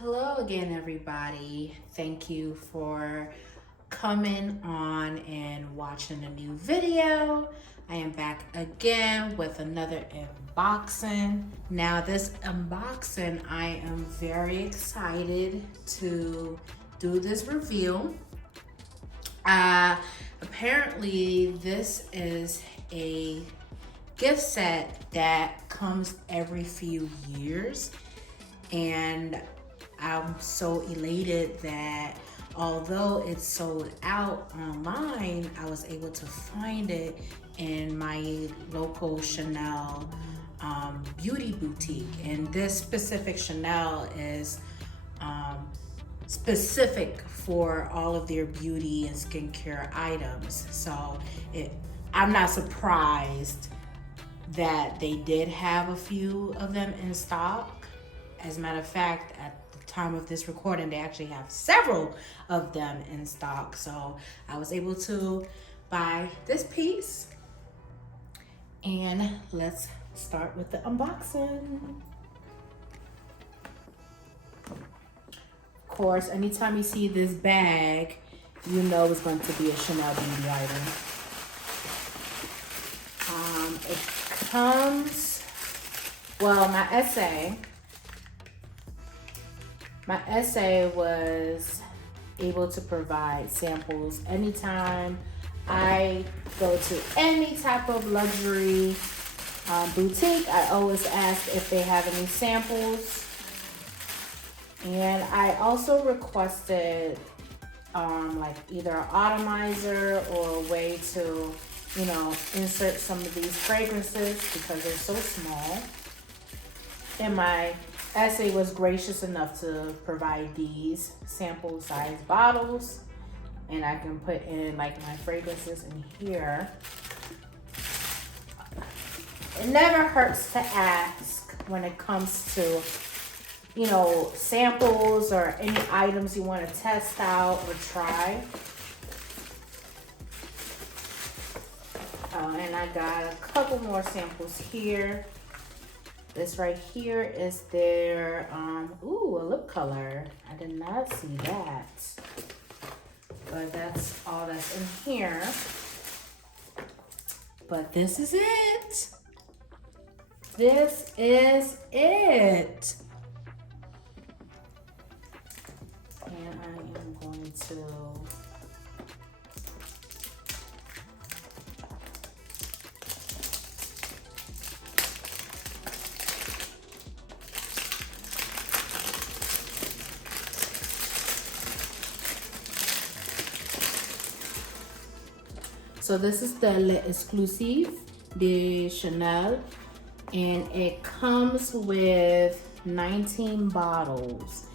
Hello again, everybody. Thank you for coming on and watching a new video. I am back again with another unboxing. Now, this unboxing, I am very excited to do this review. Apparently, this is a gift set that comes every few years, and I'm so elated that although it's sold out online, I was able to find it in my local Chanel beauty boutique. And this specific Chanel is specific for all of their beauty and skincare items. So I'm not surprised that they did have a few of them in stock. As a matter of fact, at the time of this recording, they actually have several of them in stock. So I was able to buy this piece. And let's start with the unboxing. Of course, anytime you see this bag, you know it's going to be a Chanel beauty item. It comes, well, my essay was able to provide samples anytime I go to any type of luxury boutique. I always ask if they have any samples. And I also requested like either an atomizer or a way to, insert some of these fragrances because they're so small. And my essay was gracious enough to provide these sample size bottles, and I can put in like my fragrances in here. It never hurts to ask when it comes to, samples or any items you want to test out or try. And I got a couple more samples here. This right here is their, a lip color. I did not see that. But that's all that's in here. But this is it. This is it. And I am going to So this is the Exclusifs de Chanel, and it comes with 19 bottles,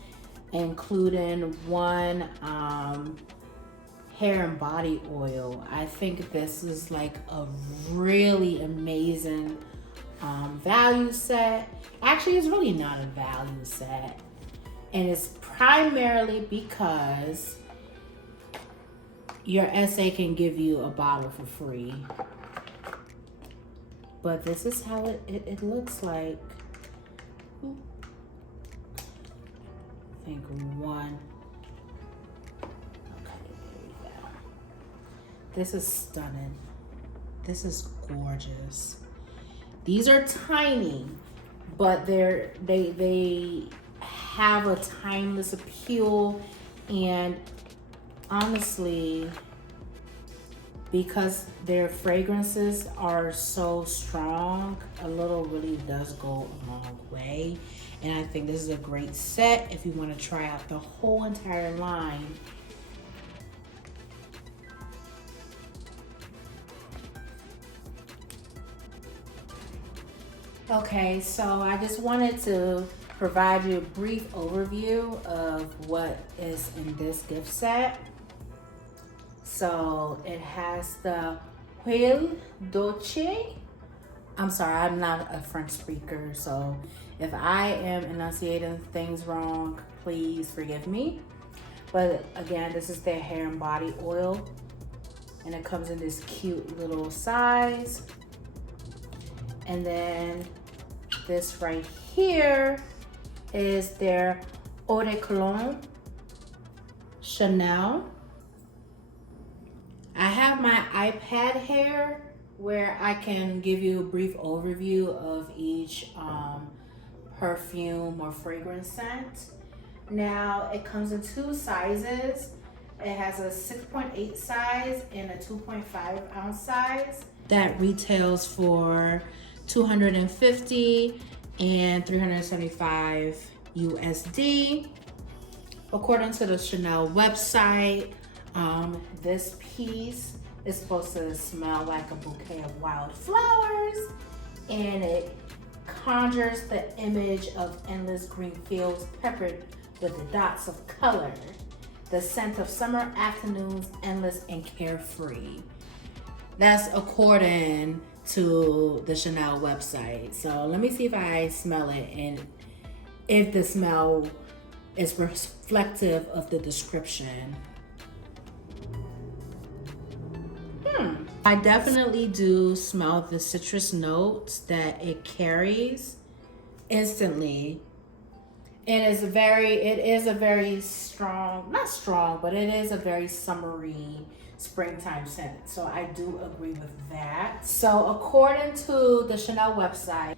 including one hair and body oil. I think this is like a really amazing value set. Actually, it's really not a value set, and it's primarily because your essay can give you a bottle for free. But this is how it looks like. I think one. Okay, there we go. This is stunning. This is gorgeous. These are tiny, but they have a timeless appeal, and honestly, because their fragrances are so strong, a little really does go a long way. And I think this is a great set if you want to try out the whole entire line. Okay, so I just wanted to provide you a brief overview of what is in this gift set. So it has the Huile Dolce. I'm sorry, I'm not a French speaker, so if I am enunciating things wrong, please forgive me. But again, this is their hair and body oil, and it comes in this cute little size. And then this right here is their Eau de Cologne, Chanel. I have my iPad here where I can give you a brief overview of each perfume or fragrance scent. Now, it comes in two sizes. It has a 6.8 size and a 2.5 ounce size. That retails for $250 and $375 USD. According to the Chanel website, this piece is supposed to smell like a bouquet of wild flowers, and it conjures the image of endless green fields peppered with the dots of color. The scent of summer afternoons, endless and carefree. That's according to the Chanel website. So let me see if I smell it and if the smell is reflective of the description. I definitely do smell the citrus notes that it carries instantly. And it is a very strong, not strong, but it is a very summery springtime scent. So I do agree with that. So according to the Chanel website,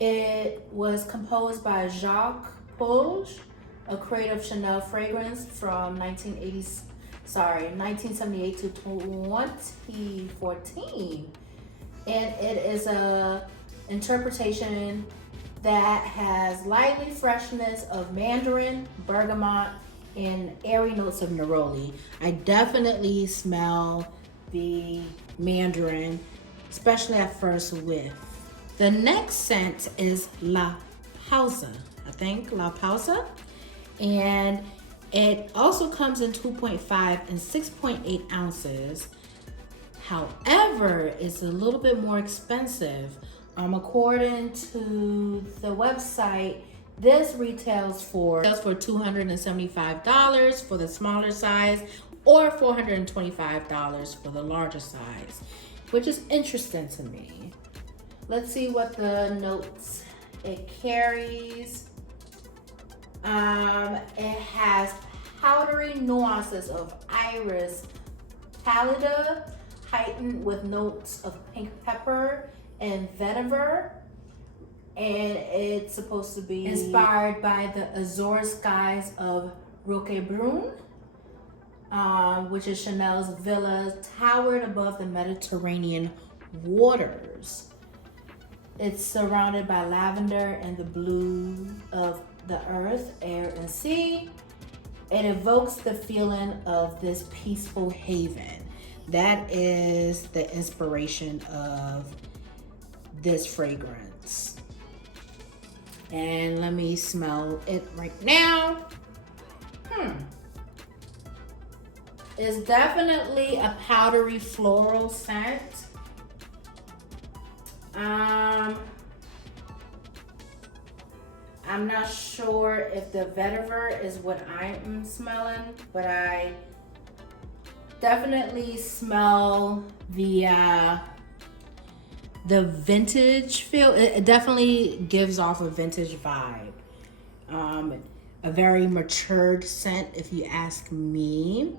it was composed by Jacques Polge, a creative Chanel fragrance from 1978 to 2014. And it is a interpretation that has lively freshness of mandarin, bergamot, and airy notes of neroli. I definitely smell the mandarin, especially at first whiff. The next scent is La Pausa, La Pausa. And it also comes in 2.5 and 6.8 ounces. However, it's a little bit more expensive. According to the website, this retails for $275 for the smaller size or $425 for the larger size, which is interesting to me. Let's see what the notes it carries. It has powdery nuances of iris pallida, heightened with notes of pink pepper and vetiver, and it's supposed to be inspired by the azure skies of Roquebrune, which is Chanel's villa towered above the Mediterranean waters. It's surrounded by lavender and the blue of the earth, air, and sea. It evokes the feeling of this peaceful haven. That is the inspiration of this fragrance. And let me smell it right now. It's definitely a powdery floral scent. I'm not sure if the vetiver is what I'm smelling, but I definitely smell the vintage feel. It definitely gives off a vintage vibe. A very matured scent, if you ask me.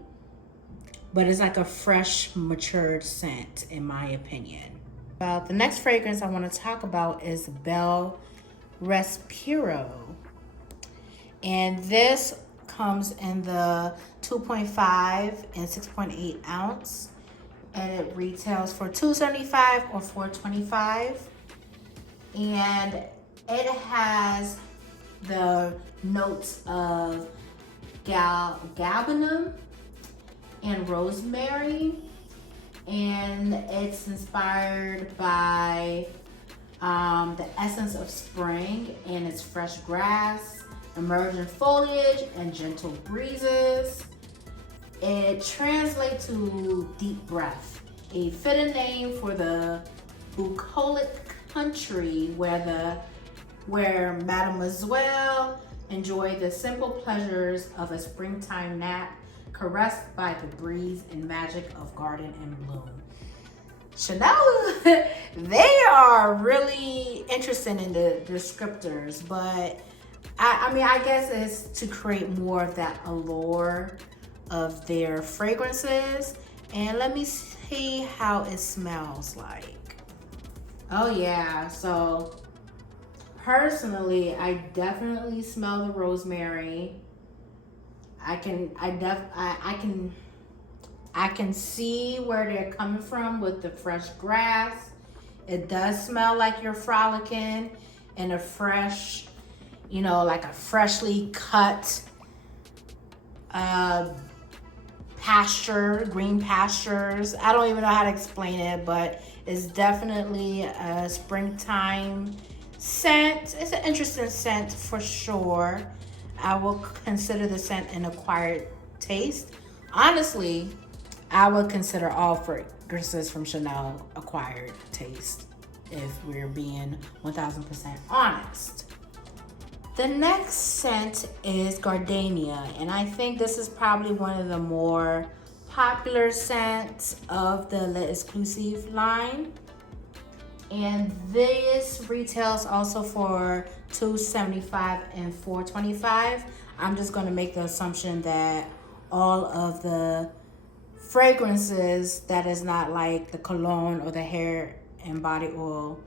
But it's like a fresh, matured scent, in my opinion. Well, the next fragrance I want to talk about is Belle Respiro. And this comes in the 2.5 and 6.8 ounce. And it retails for $275 or $425. And it has the notes of galbanum and rosemary. And it's inspired by the essence of spring and its fresh grass, emergent foliage, and gentle breezes. It translates to deep breath, a fitting name for the bucolic country where Mademoiselle enjoyed the simple pleasures of a springtime nap, caressed by the breeze and magic of garden in bloom. Chanel, they are really interested in the descriptors, but I mean, I guess it's to create more of that allure of their fragrances. And let me see how it smells like. Oh yeah, so personally, I definitely smell the rosemary. I can see where they're coming from with the fresh grass. It does smell like you're frolicking in a fresh, like a freshly cut pasture, green pastures. I don't even know how to explain it, but it's definitely a springtime scent. It's an interesting scent for sure. I will consider the scent an acquired taste. Honestly, I would consider all fragrances from Chanel acquired taste, if we're being 1000% honest. The next scent is Gardenia, and I think this is probably one of the more popular scents of the Le Exclusif line. And this retails also for $275 and $425. I'm just going to make the assumption that all of the fragrances that is not like the cologne or the hair and body oil,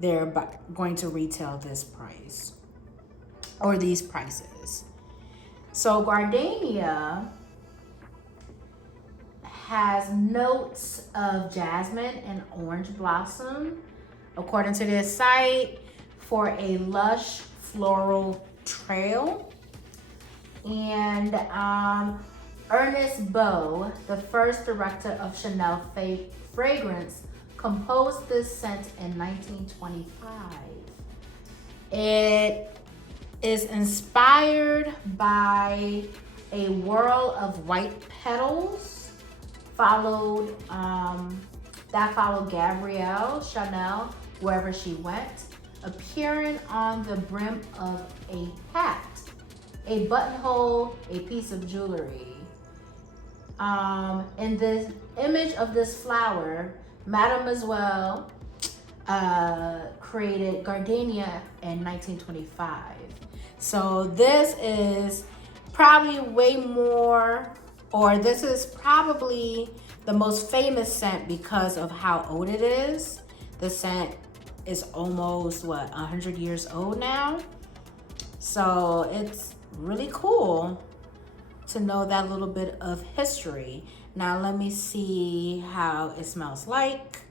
they're going to retail this price or these prices. So Gardenia has notes of jasmine and orange blossom, according to this site, for a lush floral trail. And Ernest Beau, the first director of Chanel fragrance, composed this scent in 1925. It is inspired by a whirl of white petals followed Gabrielle Chanel wherever she went, appearing on the brim of a hat, a buttonhole, a piece of jewelry. In the image of this flower, Mademoiselle created Gardenia in 1925. So this is probably way more, or this is probably the most famous scent because of how old it is. The scent is almost 100 years old now. So it's really cool to know that little bit of history. Now let me see how it smells like.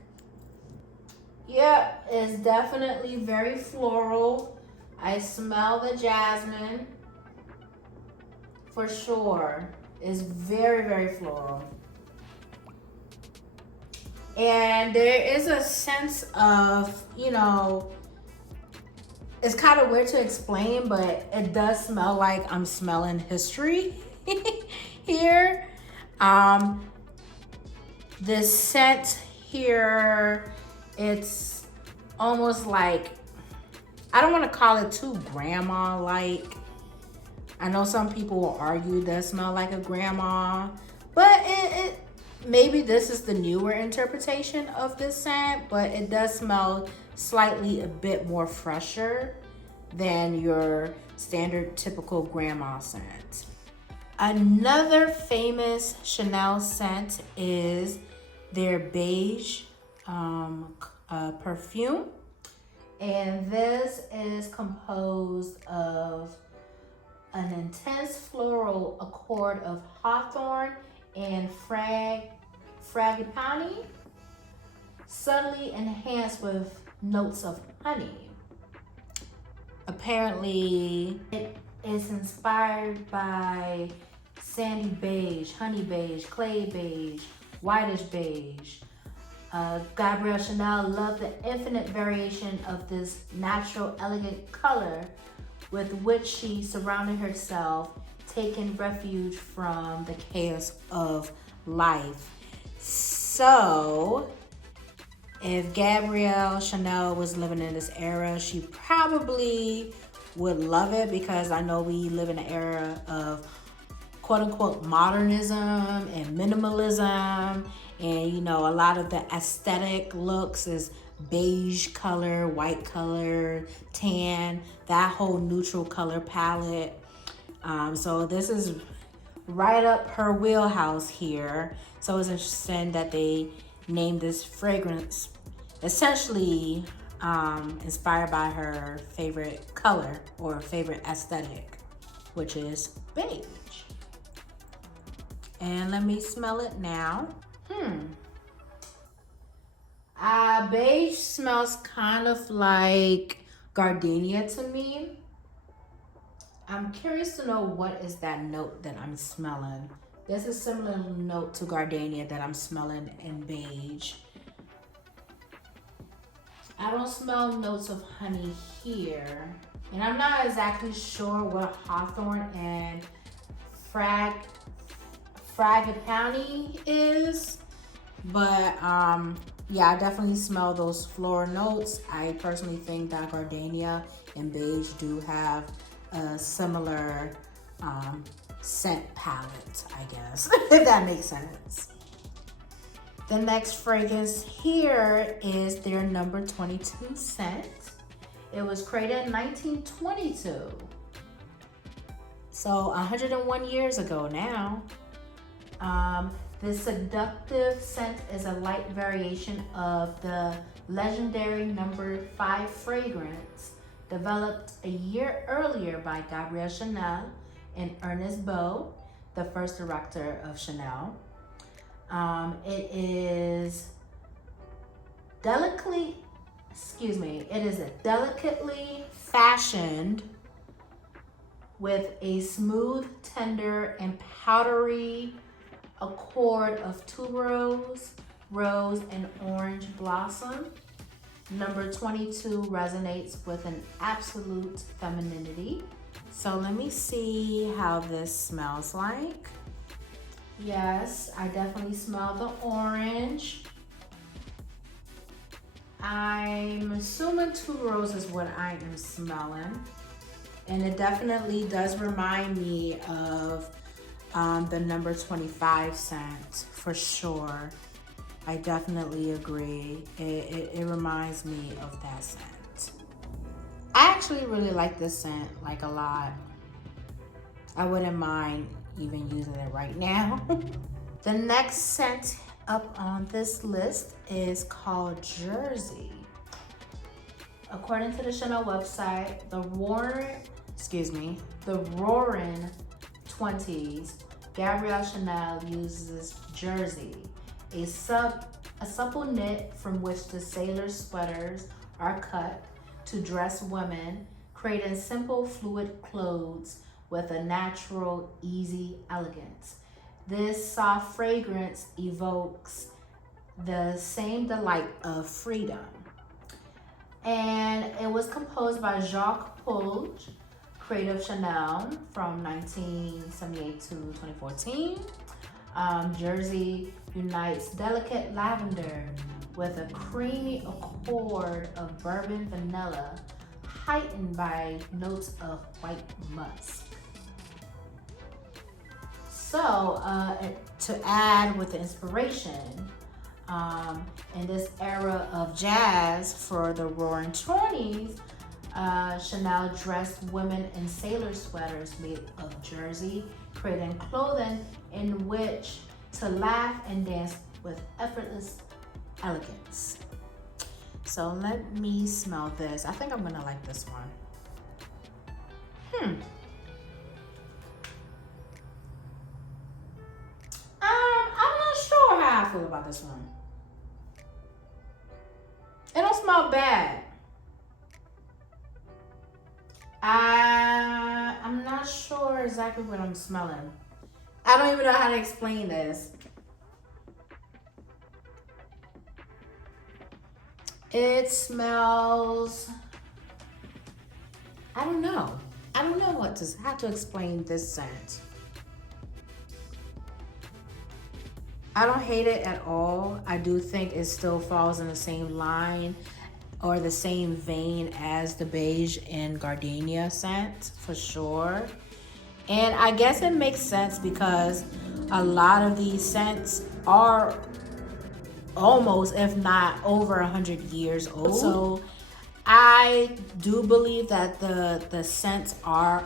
Yep, it's definitely very floral. I smell the jasmine for sure. It's very, very floral. And there is a sense of, it's kind of weird to explain, but it does smell like I'm smelling history here. This scent here, it's almost like, I don't want to call it too grandma-like. I know some people will argue it does smell like a grandma, but it maybe this is the newer interpretation of this scent, but it does smell slightly a bit more fresher than your standard typical grandma scent. Another famous Chanel scent is their beige perfume. And this is composed of an intense floral accord of hawthorn and frangipani, subtly enhanced with notes of honey. Apparently, it is inspired by sandy beige, honey beige, clay beige, whitish beige. Gabrielle Chanel loved the infinite variation of this natural, elegant color with which she surrounded herself, taking refuge from the chaos of life. So, if Gabrielle Chanel was living in this era, she probably would love it, because I know we live in an era of quote-unquote modernism and minimalism, and a lot of the aesthetic looks is beige color, white color, tan, that whole neutral color palette. So this is right up her wheelhouse here. So it's interesting that they named this fragrance essentially inspired by her favorite color or favorite aesthetic, which is beige. And let me smell it now. Beige smells kind of like gardenia to me. I'm curious to know what is that note that I'm smelling. There's a similar note to gardenia that I'm smelling in beige. I don't smell notes of honey here. And I'm not exactly sure what hawthorn and frangipani is. But yeah, I definitely smell those floral notes. I personally think that gardenia and beige do have a similar scent palette, I guess, if that makes sense. The next fragrance here is their number 22 scent. It was created in 1922. So 101 years ago now. This seductive scent is a light variation of the legendary number 5 fragrance developed a year earlier by Gabrielle Chanel and Ernest Beau, the first director of Chanel. It is delicately fashioned with a smooth, tender, and powdery accord of tuberose, rose, and orange blossom. Number 22 resonates with an absolute femininity. So let me see how this smells like. Yes, I definitely smell the orange. I'm assuming tuberose is what I am smelling. And it definitely does remind me of the number 25 scent for sure. I definitely agree. It reminds me of that scent. I actually really like this scent like a lot. I wouldn't mind even using it right now. The next scent up on this list is called Jersey. According to the Chanel website, the Roaring 20s, Gabrielle Chanel uses jersey, a supple knit from which the sailor sweaters are cut to dress women, creating simple, fluid clothes with a natural, easy elegance. This soft fragrance evokes the same delight of freedom. And it was composed by Jacques Polge, creative Chanel, from 1978 to 2014. Jersey unites delicate lavender with a creamy accord of bourbon vanilla, heightened by notes of white musk. So to add with the inspiration, in this era of jazz for the Roaring 20s, Chanel dressed women in sailor sweaters made of jersey, creating clothing in which to laugh and dance with effortless elegance. So let me smell this. I think I'm gonna like this one. I'm not sure how I feel about this one. It don't smell bad. I'm not sure exactly what I'm smelling. I don't even know how to explain this. It smells, I don't know. I don't know how to explain this scent. I don't hate it at all. I do think it still falls in the same line or the same vein as the beige and gardenia scent for sure. And I guess it makes sense because a lot of these scents are almost, if not over 100 years old. So I do believe that the scents are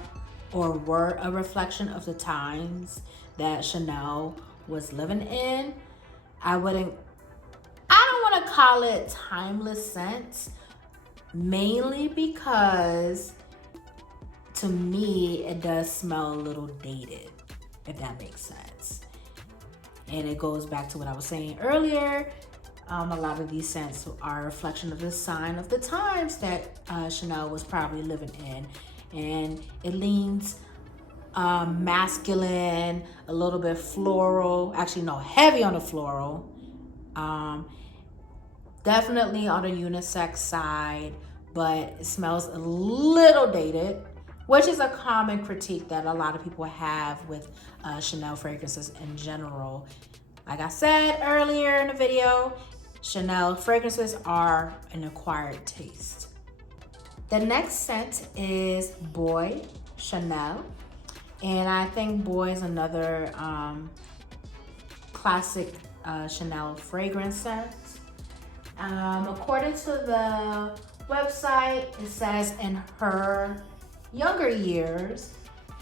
or were a reflection of the times that Chanel was living in. I don't want to call it timeless scents, mainly because to me it does smell a little dated, if that makes sense. And it goes back to what I was saying earlier. A lot of these scents are a reflection of the sign of the times that Chanel was probably living in. And it leans masculine, a little bit floral. Actually, no, heavy on the floral. Definitely on the unisex side, but it smells a little dated, which is a common critique that a lot of people have with Chanel fragrances in general. Like I said earlier in the video, Chanel fragrances are an acquired taste. The next scent is Boy Chanel. And I think Boy is another classic Chanel fragrance scent. According to the website, it says in her younger years,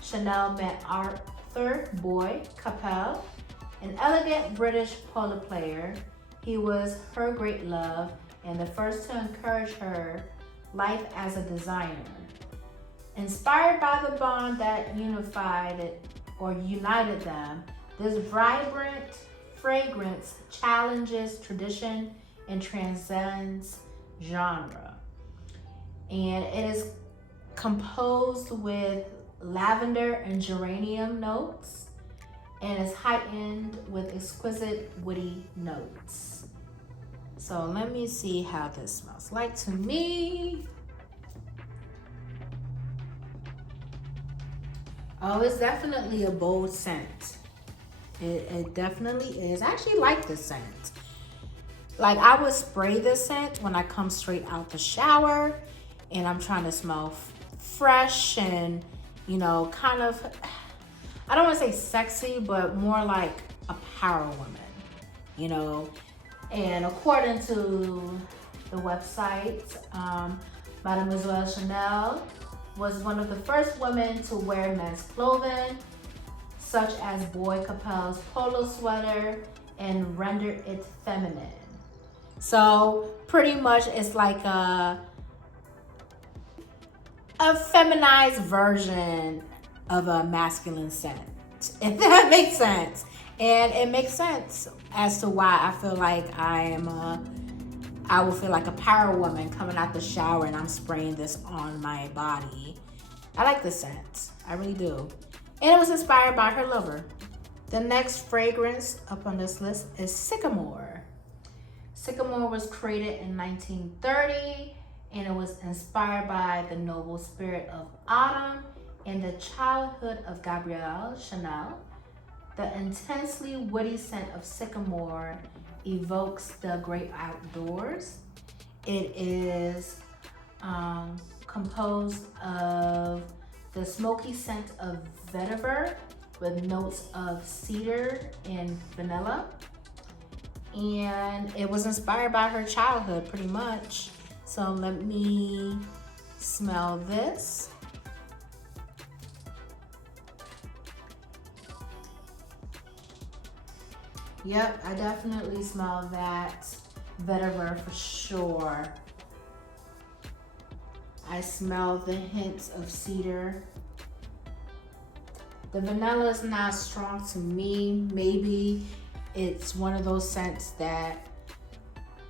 Chanel met Arthur Boy Capel, an elegant British polo player. He was her great love and the first to encourage her life as a designer. Inspired by the bond that united them, this vibrant fragrance challenges tradition and transcends genre. And it is composed with lavender and geranium notes and is heightened with exquisite woody notes. So let me see how this smells like to me. Oh, it's definitely a bold scent. It definitely is. I actually like this scent. Like, I would spray this scent when I come straight out the shower and I'm trying to smell fresh and, you know, kind of, I don't want to say sexy, but more like a power woman, you know. And according to the website, Mademoiselle Chanel was one of the first women to wear men's clothing, such as Boy Capel's polo sweater, and render it feminine. So pretty much it's like a feminized version of a masculine scent, if that makes sense. And it makes sense as to why I feel like I will feel like a power woman coming out the shower and I'm spraying this on my body. I like the scent, I really do. And it was inspired by her lover. The next fragrance up on this list is Sycamore. Sycamore was created in 1930 and it was inspired by the noble spirit of autumn and the childhood of Gabrielle Chanel. The intensely woody scent of Sycamore evokes the great outdoors. It is composed of the smoky scent of vetiver with notes of cedar and vanilla. And it was inspired by her childhood pretty much. So let me smell this. Yep, I definitely smell that vetiver for sure. I smell the hints of cedar. The vanilla is not strong to me. Maybe it's one of those scents that,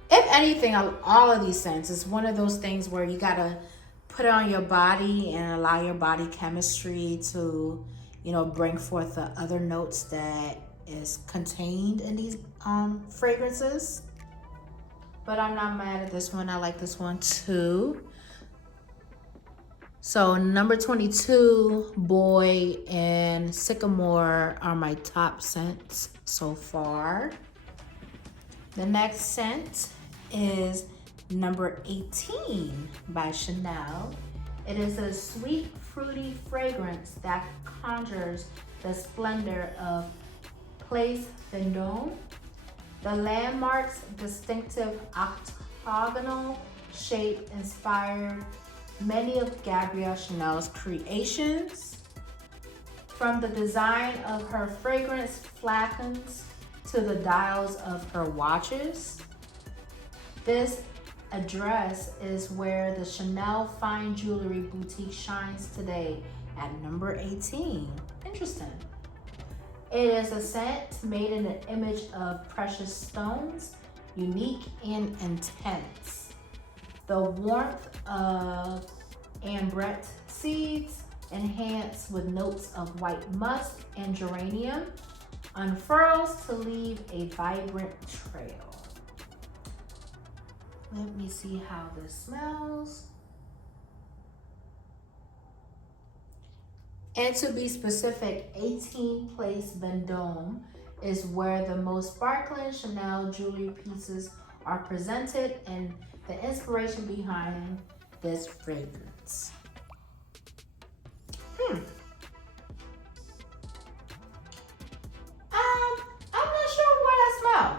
if anything, all of these scents, it's one of those things where you gotta put it on your body and allow your body chemistry to, you know, bring forth the other notes that is contained in these fragrances. But I'm not mad at this one. I like this one too. So number 22, Boy and Sycamore are my top scents so far. The next scent is number 18 by Chanel. It is a sweet, fruity fragrance that conjures the splendor of Place Vendôme The landmark's distinctive octagonal shape inspired many of Gabrielle Chanel's creations, from the design of her fragrance flacons to the dials of her watches. This address is where the Chanel fine jewelry boutique shines today at number 18. Interesting. It is a scent made in an image of precious stones, unique and intense. The warmth of ambrette seeds, enhanced with notes of white musk and geranium, unfurls to leave a vibrant trail. Let me see how this smells. And to be specific, 18 Place Vendôme is where the most sparkling Chanel jewelry pieces are presented and the inspiration behind this fragrance. I'm not sure what I smell.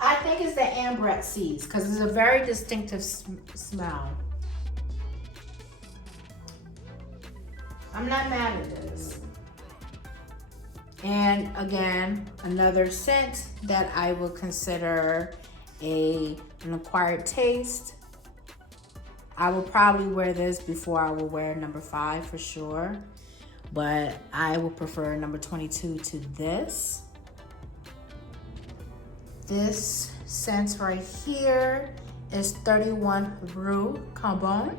I think it's the ambrette seeds because it's a very distinctive smell. I'm not mad at this. And again, another scent that I will consider an acquired taste. I will probably wear this before I will wear number 5 for sure, but I will prefer number 22 to this. This scent right here is 31 Rue Cambon,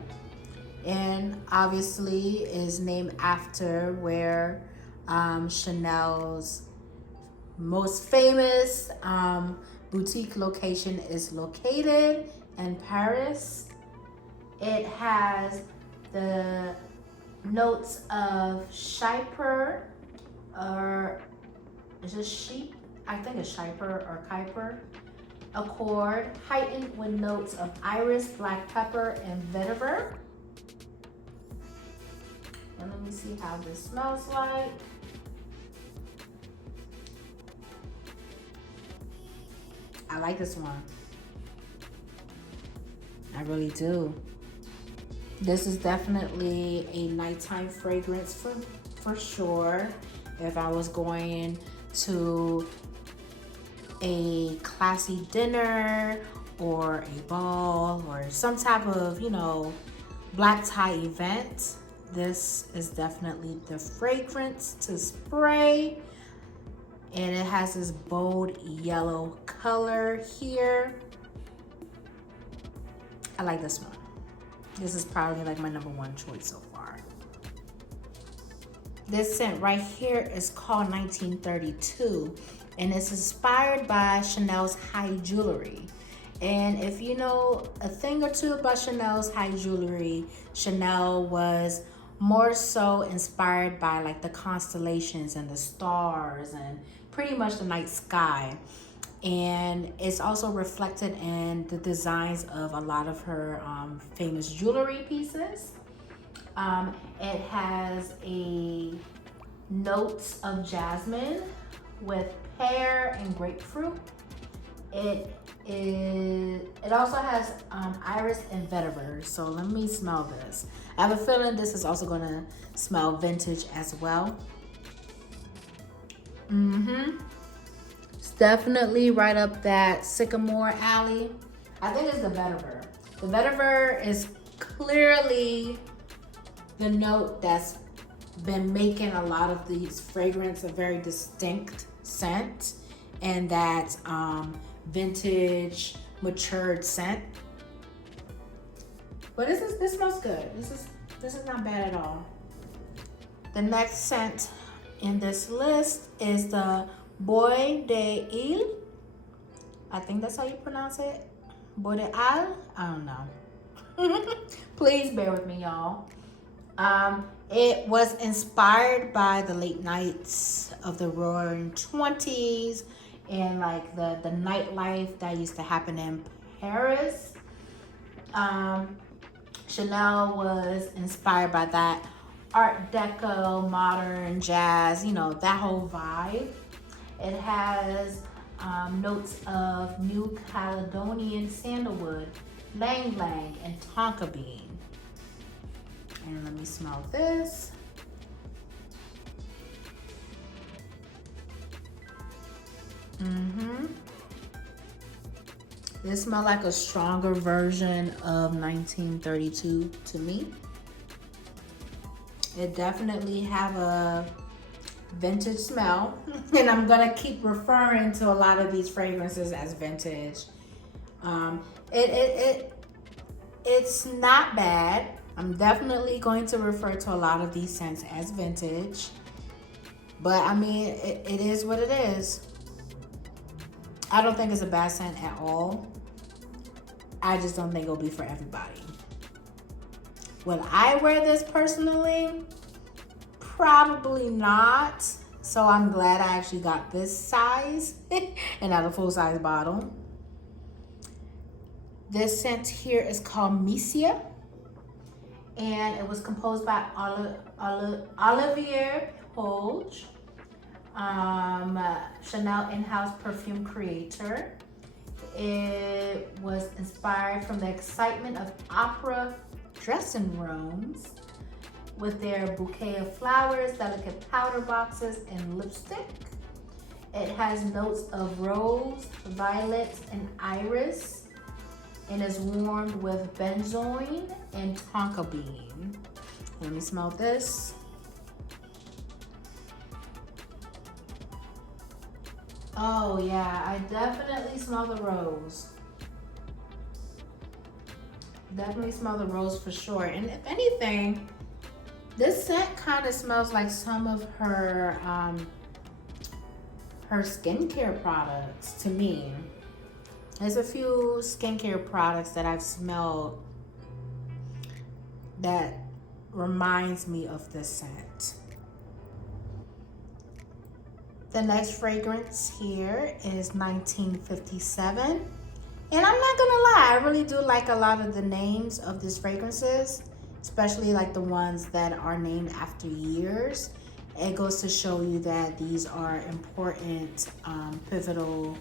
and obviously is named after where Chanel's most famous boutique location is located in Paris. It has the notes of Chypre, or is it sheep? I think it's Chypre or Kuiper. Accord, heightened with notes of iris, black pepper, and vetiver. And let me see how this smells like. I like this one. I really do. This is definitely a nighttime fragrance for sure. If I was going to a classy dinner or a ball or some type of, black tie event, this is definitely the fragrance to spray. And it has this bold yellow color here. I like this one. This is probably like my number 1 choice so far. This scent right here is called 1932, and it's inspired by Chanel's high jewelry. And if you know a thing or two about Chanel's high jewelry, Chanel was more so inspired by like the constellations and the stars and pretty much the night sky. And it's also reflected in the designs of a lot of her famous jewelry pieces. It has a notes of jasmine with pear and grapefruit. It also has iris and vetiver. So let me smell this. I have a feeling this is also gonna smell vintage as well. It's definitely right up that Sycamore alley. I think it's the vetiver. The vetiver is clearly the note that's been making a lot of these fragrances a very distinct scent, and that vintage matured scent. But this smells good. This is not bad at all. The next scent in this list is the Bois de Ile. I think that's how you pronounce it. Bois de Ile? I don't know. Please bear with me, y'all. It was inspired by the late nights of the roaring 20s and like the nightlife that used to happen in Paris. Chanel was inspired by that Art Deco, modern jazz, that whole vibe. It has notes of New Caledonian sandalwood, lang lang, and tonka bean. And let me smell this. This smells like a stronger version of 1932 to me. It definitely have a vintage smell, and I'm gonna keep referring to a lot of these fragrances as vintage. It's not bad. I'm definitely going to refer to a lot of these scents as vintage, but I mean, it is what it is. I don't think it's a bad scent at all. I just don't think it'll be for everybody. Will I wear this personally? Probably not. So I'm glad I actually got this size and not a full size bottle. This scent here is called Misia, and it was composed by Olivier Polge, Chanel in-house perfume creator. It was inspired from the excitement of opera dressing rooms with their bouquet of flowers, delicate powder boxes, and lipstick. It has notes of rose, violet, and iris, and is warmed with benzoin and tonka bean. Let me smell this. Oh yeah, I definitely smell the rose. Definitely smell the rose for sure. And if anything, this scent kind of smells like some of her skincare products to me. There's a few skincare products that I've smelled that reminds me of this scent. The next fragrance here is 1957. And I'm not gonna lie, I really do like a lot of the names of these fragrances, especially like the ones that are named after years. It goes to show you that these are important, pivotal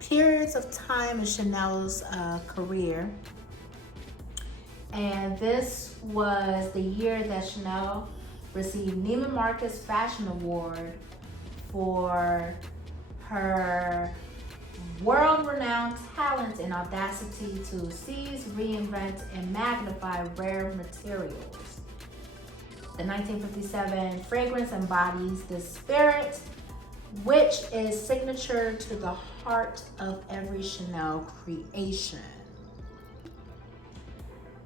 periods of time in Chanel's career. And this was the year that Chanel received Neiman Marcus Fashion Award for her world-renowned talent and audacity to seize, reinvent, and magnify rare materials. The 1957 fragrance embodies this spirit, which is signature to the heart of every Chanel creation.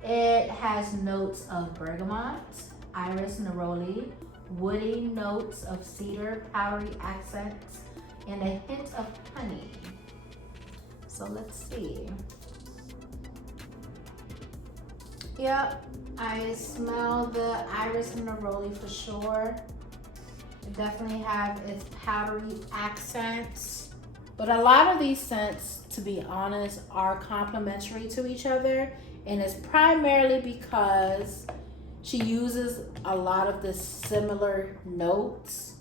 It has notes of bergamot, iris neroli, woody notes of cedar, powdery accents, and a hint of honey. So let's see. Yep, I smell the iris and neroli for sure. It definitely have its powdery accents. But a lot of these scents, to be honest, are complementary to each other. And it's primarily because she uses a lot of the similar notes.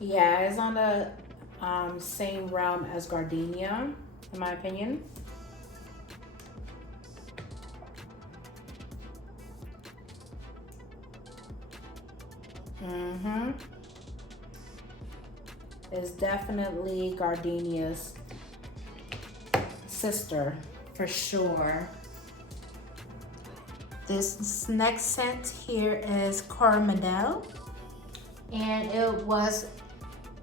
Yeah, it's on the same realm as gardenia, in my opinion. It's definitely gardenia's sister, for sure. This next scent here is Coromandel, and it was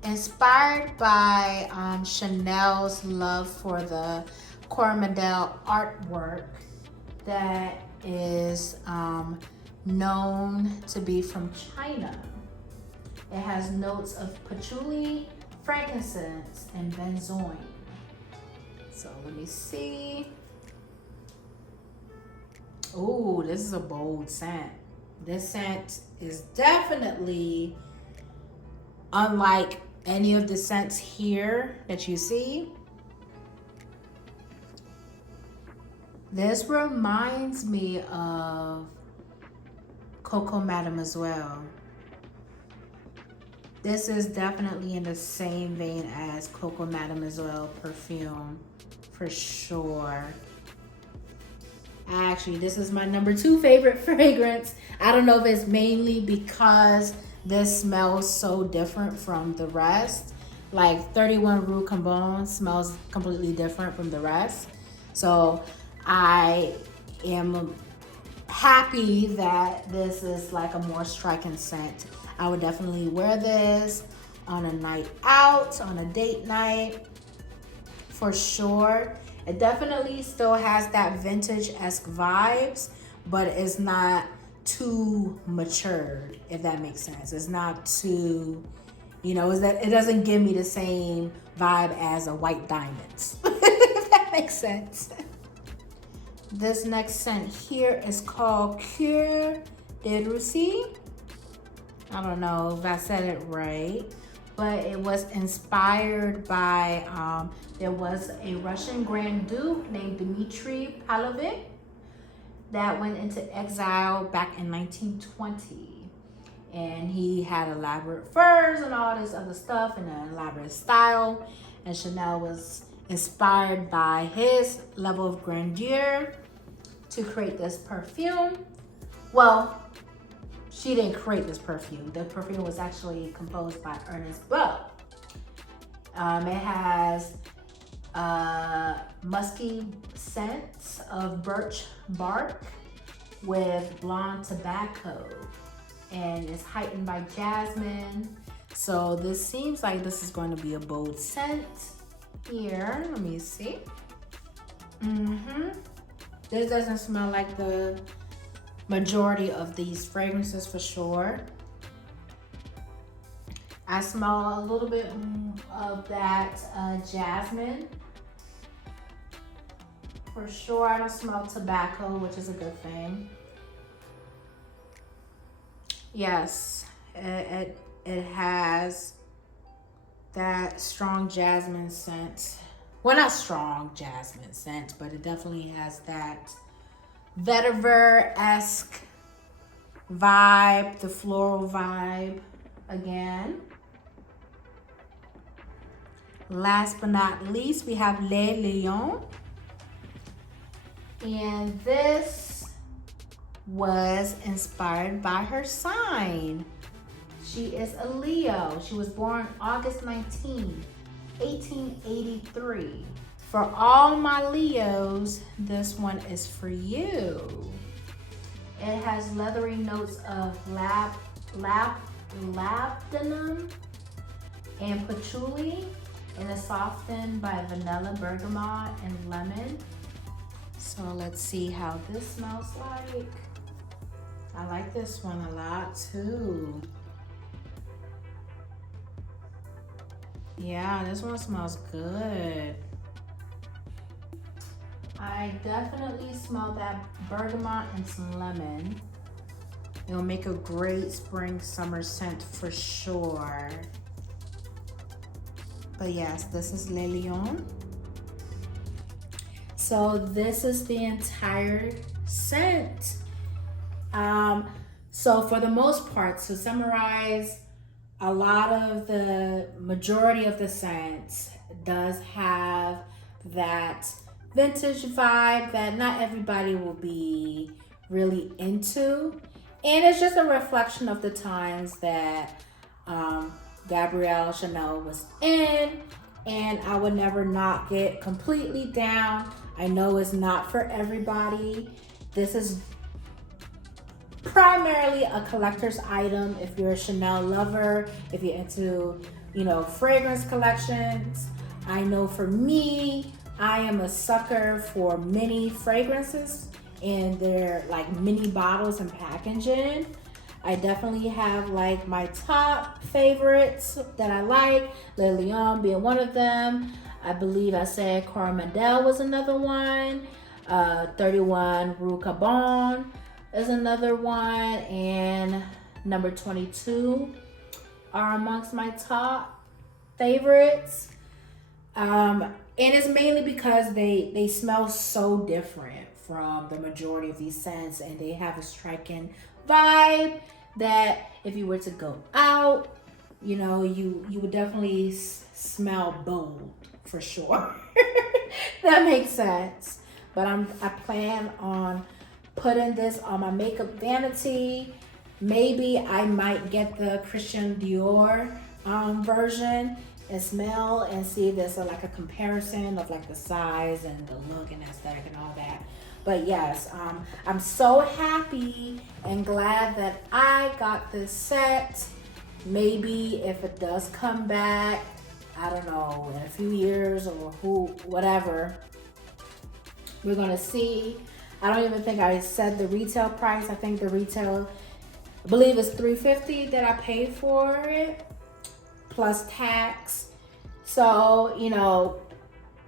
inspired by Chanel's love for the Coromandel artwork that is known to be from China. It has notes of patchouli, frankincense, and benzoin. So let me see. Oh, this is a bold scent. This scent is definitely unlike any of the scents here that you see. This reminds me of Coco Mademoiselle. This is definitely in the same vein as Coco Mademoiselle perfume, for sure. Actually, this is my number 2 favorite fragrance. I don't know if it's mainly because this smells so different from the rest. Like 31 Rue Cambon smells completely different from the rest. So I am happy that this is like a more striking scent. I would definitely wear this on a night out, on a date night, for sure. It definitely still has that vintage-esque vibes, but it's not too matured, if that makes sense. It's not too, you know, it doesn't give me the same vibe as a White Diamonds, if that makes sense. This next scent here is called Cœur de Rusi. I don't know if I said it right, but it was inspired by, there was a Russian Grand Duke named Dmitry Palovich that went into exile back in 1920. And he had elaborate furs and all this other stuff in an elaborate style. And Chanel was inspired by his level of grandeur to create this perfume. Well, she didn't create this perfume. The perfume was actually composed by Ernest Beau. It has musky scents of birch bark with blonde tobacco, and it's heightened by jasmine. So this seems like this is going to be a bold scent here. Let me see. This doesn't smell like the majority of these fragrances for sure. I smell a little bit of that jasmine. For sure, I don't smell tobacco, which is a good thing. Yes, it has that strong jasmine scent. Well, not strong jasmine scent, but it definitely has that vetiver-esque vibe, the floral vibe again. Last but not least, we have Le Lion. And this was inspired by her sign. She is a Leo. She was born August 19, 1883. For all my Leos, this one is for you. It has leathery notes of labdanum and patchouli, and is softened by vanilla, bergamot, and lemon. So let's see how this smells like. I like this one a lot too. Yeah, this one smells good. I definitely smell that bergamot and some lemon. It'll make a great spring summer scent for sure. But yes, this is Le Lion. So this is the entire scent. So for the most part, to summarize, a lot of the majority of the scent does have that vintage vibe that not everybody will be really into. And it's just a reflection of the times that Gabrielle Chanel was in. And I would never knock it completely down. I know it's not for everybody. This is primarily a collector's item if you're a Chanel lover, if you're into, you know, fragrance collections. I know for me, I am a sucker for mini fragrances and they're like mini bottles and packaging. I definitely have like my top favorites that I like, Le Lion being one of them. I believe I said Coromandel was another one. 31 Rue Cambon is another one, and number 22 are amongst my top favorites. And it's mainly because they smell so different from the majority of these scents, and they have a striking vibe that if you were to go out you know, you would definitely smell bold for sure. That makes sense. But I plan on putting this on my makeup vanity. Maybe I might get the Christian Dior version and smell and see if there's like a comparison of like the size and the look and aesthetic and all that. But yes, I'm so happy and glad that I got this set. Maybe if it does come back, I don't know, in a few years or whatever, we're gonna see. I don't even think I said the retail price. I think the retail, I believe it's $350 that I paid for it, plus tax. So, you know,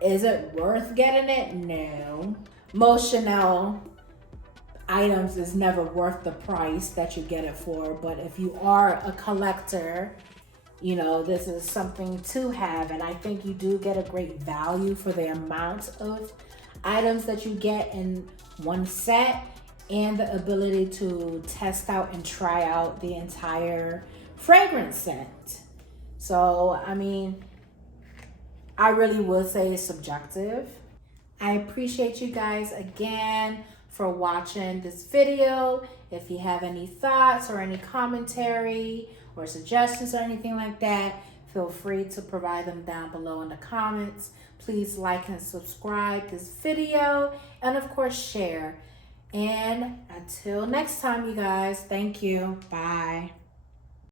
is it worth getting it? No. Most Chanel items is never worth the price that you get it for, but if you are a collector, you know, this is something to have, and I think you do get a great value for the amount of items that you get in one set and the ability to test out and try out the entire fragrance set. So, I mean, I really would say it's subjective. I appreciate you guys again for watching this video. If you have any thoughts or any commentary or suggestions or anything like that, feel free to provide them down below in the comments. Please like and subscribe this video, and of course share. And until next time, you guys, thank you. Bye.